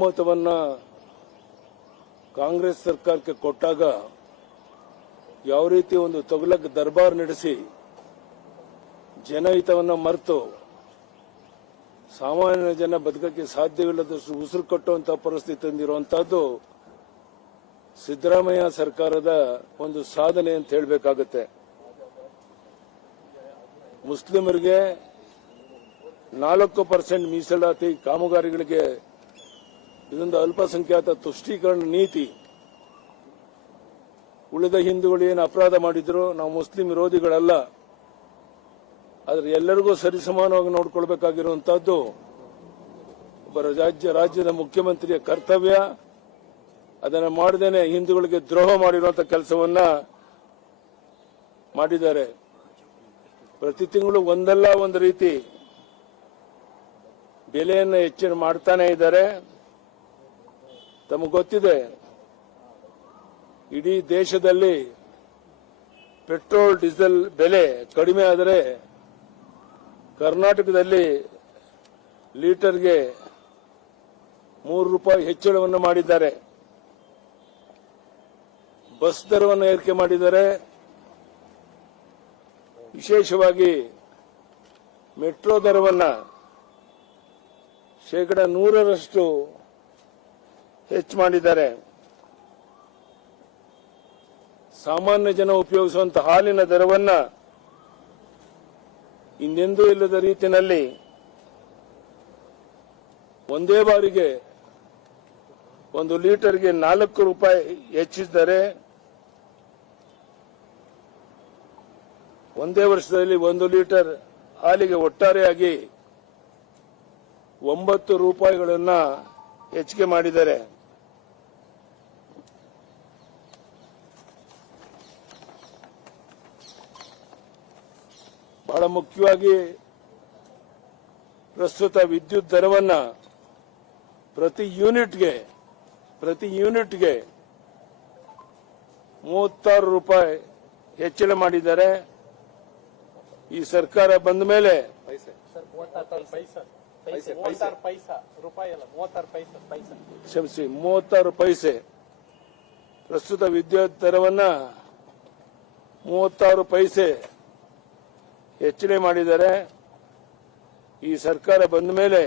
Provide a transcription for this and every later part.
ಬಹುಮತವನ್ನ ಕಾಂಗ್ರೆಸ್ ಸರ್ಕಾರಕ್ಕೆ ಕೊಟ್ಟಾಗ ಯಾವ ರೀತಿ ಒಂದು ತೊಗಲಕ್ ದರ್ಬಾರ್ ನಡೆಸಿ ಜನಹಿತವನ್ನು ಮರೆತು ಸಾಮಾನ್ಯ ಜನ ಬದುಕಕ್ಕೆ ಸಾಧ್ಯವಿಲ್ಲದಷ್ಟು ಉಸಿರು ಕಟ್ಟುವಂತಹ ಪರಿಸ್ಥಿತಿ ತಂದಿರುವಂತಹದ್ದು ಸಿದ್ದರಾಮಯ್ಯ ಸರ್ಕಾರದ ಒಂದು ಸಾಧನೆ ಅಂತ ಹೇಳಬೇಕಾಗುತ್ತೆ. ಮುಸ್ಲಿಮರಿಗೆ ನಾಲ್ಕು ಪರ್ಸೆಂಟ್ ಮೀಸಲಾತಿ ಕಾಮಗಾರಿಗಳಿಗೆ ಇದೊಂದು ಅಲ್ಪಸಂಖ್ಯಾತ ತುಷ್ಟೀಕರಣ ನೀತಿ. ಉಳಿದ ಹಿಂದೂಗಳು ಏನು ಅಪರಾಧ ಮಾಡಿದ್ರು, ನಾವು ಮುಸ್ಲಿಂ ವಿರೋಧಿಗಳಲ್ಲ. ಆದರೆ ಎಲ್ಲರಿಗೂ ಸರಿಸಮಾನವಾಗಿ ನೋಡ್ಕೊಳ್ಬೇಕಾಗಿರುವಂತಹದ್ದು ಒಬ್ಬ ರಾಜ್ಯ, ರಾಜ್ಯದ ಮುಖ್ಯಮಂತ್ರಿಯ ಕರ್ತವ್ಯ. ಅದನ್ನು ಮಾಡದೇನೆ ಹಿಂದೂಗಳಿಗೆ ದ್ರೋಹ ಮಾಡಿರುವಂತಹ ಕೆಲಸವನ್ನ ಮಾಡಿದ್ದಾರೆ. ಪ್ರತಿ ತಿಂಗಳು ಒಂದಲ್ಲ ಒಂದು ರೀತಿ ಬೆಲೆಯನ್ನು ಹೆಚ್ಚಿನ ಮಾಡ್ತಾನೆ ಇದ್ದಾರೆ. ತಮಗೆ ಗೊತ್ತಿದೆ, ಇಡೀ ದೇಶದಲ್ಲಿ ಪೆಟ್ರೋಲ್, ಡೀಸೆಲ್ ಬೆಲೆ ಕಡಿಮೆ ಆದರೆ ಕರ್ನಾಟಕದಲ್ಲಿ ಲೀಟರ್ಗೆ ಮೂರು ರೂಪಾಯಿ ಹೆಚ್ಚಳವನ್ನು ಮಾಡಿದ್ದಾರೆ. ಬಸ್ ದರವನ್ನು ಏರಿಕೆ ಮಾಡಿದ್ದಾರೆ. ವಿಶೇಷವಾಗಿ ಮೆಟ್ರೋ ದರವನ್ನು ಶೇಕಡ ನೂರರಷ್ಟು ಹೆಚ್ಚು ಮಾಡಿದ್ದಾರೆ. ಸಾಮಾನ್ಯ ಜನ ಉಪಯೋಗಿಸುವಂತ ಹಾಲಿನ ದರವನ್ನ ಇನ್ನೆಂದೂ ಇಲ್ಲದ ರೀತಿಯಲ್ಲಿ ಒಂದೇ ಬಾರಿಗೆ ಒಂದು ಲೀಟರ್ಗೆ ನಾಲ್ಕು ರೂಪಾಯಿ ಹೆಚ್ಚಿಸಿದರೆ ಒಂದೇ ವರ್ಷದಲ್ಲಿ ಒಂದು ಲೀಟರ್ ಹಾಲಿಗೆ ಒಟ್ಟಾರೆಯಾಗಿ ಒಂಬತ್ತು ರೂಪಾಯಿಗಳನ್ನು ಹೆಚ್ಚಿಗೆ ಮಾಡಿದ್ದಾರೆ. ಬಹಳ ಮುಖ್ಯವಾಗಿ ಪ್ರಸ್ತುತ ವಿದ್ಯುತ್ ದರವನ್ನ ಪ್ರತಿ ಯೂನಿಟ್ಗೆ ಪ್ರತಿ ಯೂನಿಟ್ಗೆ ಮೂವತ್ತಾರು ರೂಪಾಯಿ ಹೆಚ್ಚಳ ಮಾಡಿದ್ದಾರೆ. ಈ ಸರ್ಕಾರ ಬಂದ ಮೇಲೆ ಕ್ಷಮಿಸಿ ಮೂವತ್ತಾರು ಪೈಸೆ. ಪ್ರಸ್ತುತ ವಿದ್ಯುತ್ ದರವನ್ನ ಮೂವತ್ತಾರು ಪೈಸೆ ಹೆಚ್ಚಳ ಮಾಡಿದ್ದಾರೆ ಈ ಸರ್ಕಾರ ಬಂದ ಮೇಲೆ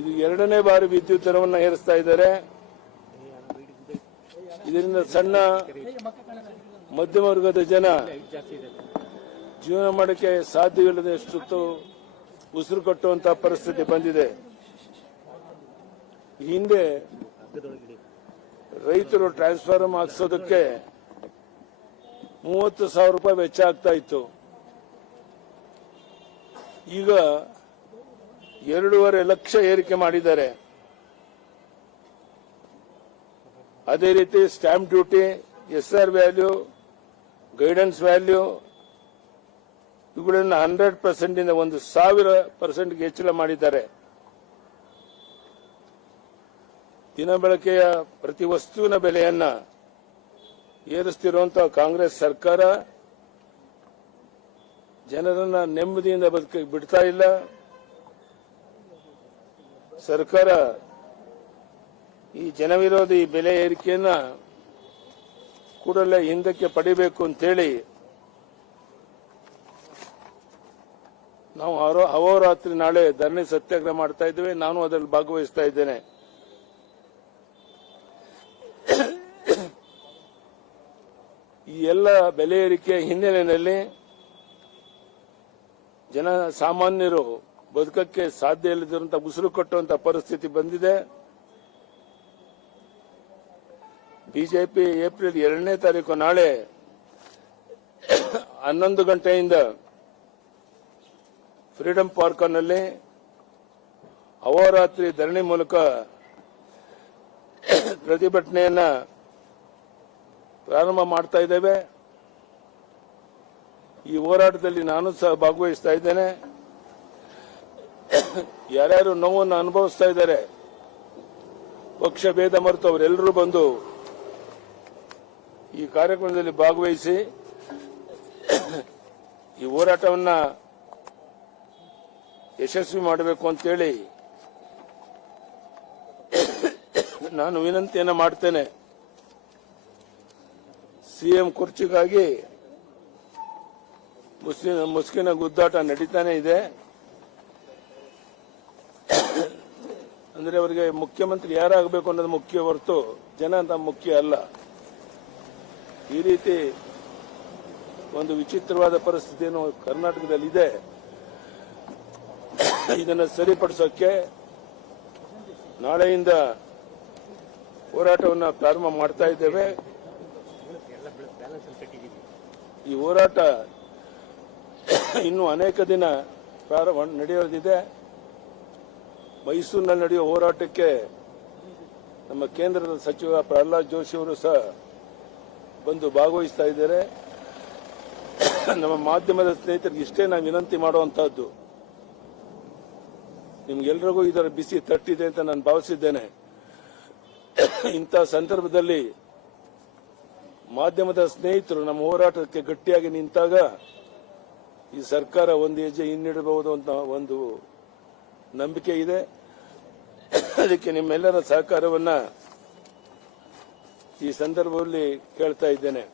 ಇದು ಎರಡನೇ ಬಾರಿ ವಿದ್ಯುತ್ ದರವನ್ನು ಏರಿಸ್ತಾ ಇದ್ದಾರೆ. ಇದರಿಂದ ಸಣ್ಣ ಮಧ್ಯಮ ವರ್ಗದ ಜನ ಜೀವನ ಮಾಡಕ್ಕೆ ಸಾಧ್ಯವಿಲ್ಲದಷ್ಟು ಉಸಿರು ಕಟ್ಟುವಂತಹ ಪರಿಸ್ಥಿತಿ ಬಂದಿದೆ. ಹಿಂದೆ ರೈತರು ಟ್ರಾನ್ಸ್ಫಾರ್ಮ್ ಹಾಕ್ಸೋದಕ್ಕೆ ಮೂವತ್ತು ಸಾವಿರ ರೂಪಾಯಿ ವೆಚ್ಚ ಆಗ್ತಾ ಇತ್ತು. ಈಗ ಎರಡೂವರೆ ಲಕ್ಷ ಏರಿಕೆ ಮಾಡಿದ್ದಾರೆ. ಅದೇ ರೀತಿ stamp duty S R value, guidance value, ಇವುಗಳನ್ನು ಹಂಡ್ರೆಡ್ ಪರ್ಸೆಂಟ್ ಇಂದ ಒಂದು ಸಾವಿರ ಪರ್ಸೆಂಟ್ಗೆ ಹೆಚ್ಚಳ ಮಾಡಿದ್ದಾರೆ. ದಿನಬಳಕೆಯ ಪ್ರತಿ ವಸ್ತುವಿನ ಬೆಲೆಯನ್ನ ಏರಿಸ್ತಿರುವಂತಹ ಕಾಂಗ್ರೆಸ್ ಸರ್ಕಾರ ಜನರನ್ನ ನೆಮ್ಮದಿಯಿಂದ ಬದುಕ ಬಿಡ್ತಾ ಇಲ್ಲ. ಸರ್ಕಾರ ಈ ಜನವಿರೋಧಿ ಬೆಲೆ ಏರಿಕೆಯನ್ನ ಕೂಡಲೇ ಹಿಂದಕ್ಕೆ ಪಡಿಬೇಕು ಅಂತೇಳಿ ನಾವು ಅಹೋ- ಅಹೋರಾತ್ರಿ ನಾಳೆ ಧರಣಿ ಸತ್ಯಾಗ್ರಹ ಮಾಡ್ತಾ ಇದ್ದೇವೆ. ನಾನು ಅದರಲ್ಲಿ ಭಾಗವಹಿಸ್ತಾ ಇದ್ದೇನೆ. ಈ ಎಲ್ಲ ಬೆಲೆ ಏರಿಕೆಯ ಹಿನ್ನೆಲೆಯಲ್ಲಿ ಜನ ಸಾಮಾನ್ಯರು ಬದುಕಕ್ಕೆ ಸಾಧ್ಯ ಇಲ್ಲದಿರುವಂತಹ ಉಸಿರು ಕಟ್ಟುವಂತ ಪರಿಸ್ಥಿತಿ ಬಂದಿದೆ. ಬಿಜೆಪಿ ಏಪ್ರಿಲ್ ಎರಡನೇ ತಾರೀಕು ನಾಳೆ ಹನ್ನೊಂದು ಗಂಟೆಯಿಂದ ಫ್ರೀಡಂ ಪಾರ್ಕ್ನಲ್ಲಿ ಅಹೋರಾತ್ರಿ ಧರಣಿ ಮೂಲಕ ಪ್ರತಿಭಟನೆಯನ್ನ ಪ್ರಾರಂಭ ಮಾಡ್ತಾ ಇದ್ದೇವೆ. ಈ ಹೋರಾಟದಲ್ಲಿ ನಾನು ಸಹ ಭಾಗವಹಿಸ್ತಾ ಇದ್ದೇನೆ. ಯಾರ್ಯಾರು ನೋವನ್ನು ಅನುಭವಿಸ್ತಾ ಇದ್ದಾರೆ, ಪಕ್ಷ ಭೇದ ಮರೆತು ಅವರೆಲ್ಲರೂ ಬಂದು ಈ ಕಾರ್ಯಕ್ರಮದಲ್ಲಿ ಭಾಗವಹಿಸಿ ಈ ಹೋರಾಟವನ್ನ ಯಶಸ್ವಿ ಮಾಡಬೇಕು ಅಂತೇಳಿ ನಾನು ವಿನಂತಿಯನ್ನ ಮಾಡ್ತೇನೆ. ಸಿಎಂ ಕುರ್ಚಿಗಾಗಿ ಮುಸ್ಲಿಂ ಮುಸ್ಕಿನ ಗುದ್ದಾಟ ನಡೀತಾನೆ ಇದೆ. ಅಂದ್ರೆ ಅವರಿಗೆ ಮುಖ್ಯಮಂತ್ರಿ ಯಾರಾಗಬೇಕು ಅನ್ನೋದು ಮುಖ್ಯ ಹೊರತು ಜನ ಅಂತ ಮುಖ್ಯ ಅಲ್ಲ. ಈ ರೀತಿ ಒಂದು ವಿಚಿತ್ರವಾದ ಪರಿಸ್ಥಿತಿಯನ್ನು ಕರ್ನಾಟಕದಲ್ಲಿ ಇದೆ ಇದನ್ನು ಸರಿಪಡಿಸೋಕೆ ನಾಳೆಯಿಂದ ಹೋರಾಟವನ್ನು ಪ್ರಾರಂಭ ಮಾಡ್ತಾ ಇದ್ದೇವೆ. ಈ ಹೋರಾಟ ಇನ್ನು ಅನೇಕ ದಿನ ಪ್ರಾರಂಭ ನಡೆಯೋದಿದೆ. ಮೈಸೂರಿನಲ್ಲಿ ನಡೆಯುವ ಹೋರಾಟಕ್ಕೆ ನಮ್ಮ ಕೇಂದ್ರದ ಸಚಿವ ಪ್ರಹ್ಲಾದ್ ಜೋಶಿ ಅವರು ಸಹ ಬಂದು ಭಾಗವಹಿಸ್ತಾ ಇದ್ದಾರೆ. ನಮ್ಮ ಮಾಧ್ಯಮದ ಸ್ನೇಹಿತರಿಗೆ ಇಷ್ಟೇ ನಾನು ವಿನಂತಿ ಮಾಡುವಂತಹದ್ದು. ನಿಮ್ಗೆಲ್ರಿಗೂ ಇದರ ಬಿಸಿ ತಟ್ಟಿದೆ ಅಂತ ನಾನು ಭಾವಿಸಿದ್ದೇನೆ. ಇಂಥ ಸಂದರ್ಭದಲ್ಲಿ ಮಾಧ್ಯಮದ ಸ್ನೇಹಿತರು ನಮ್ಮ ಹೋರಾಟಕ್ಕೆ ಗಟ್ಟಿಯಾಗಿ ನಿಂತಾಗ ಈ ಸರ್ಕಾರ ಒಂದು ಹೆಜ್ಜೆ ಹಿನ್ನಿಡಬಹುದು ಅಂತ ಒಂದು ನಂಬಿಕೆ ಇದೆ. ಅದಕ್ಕೆ ನಿಮ್ಮೆಲ್ಲರ ಸಹಕಾರವನ್ನ ಈ ಸಂದರ್ಭದಲ್ಲಿ ಕೇಳ್ತಾ ಇದ್ದೇನೆ.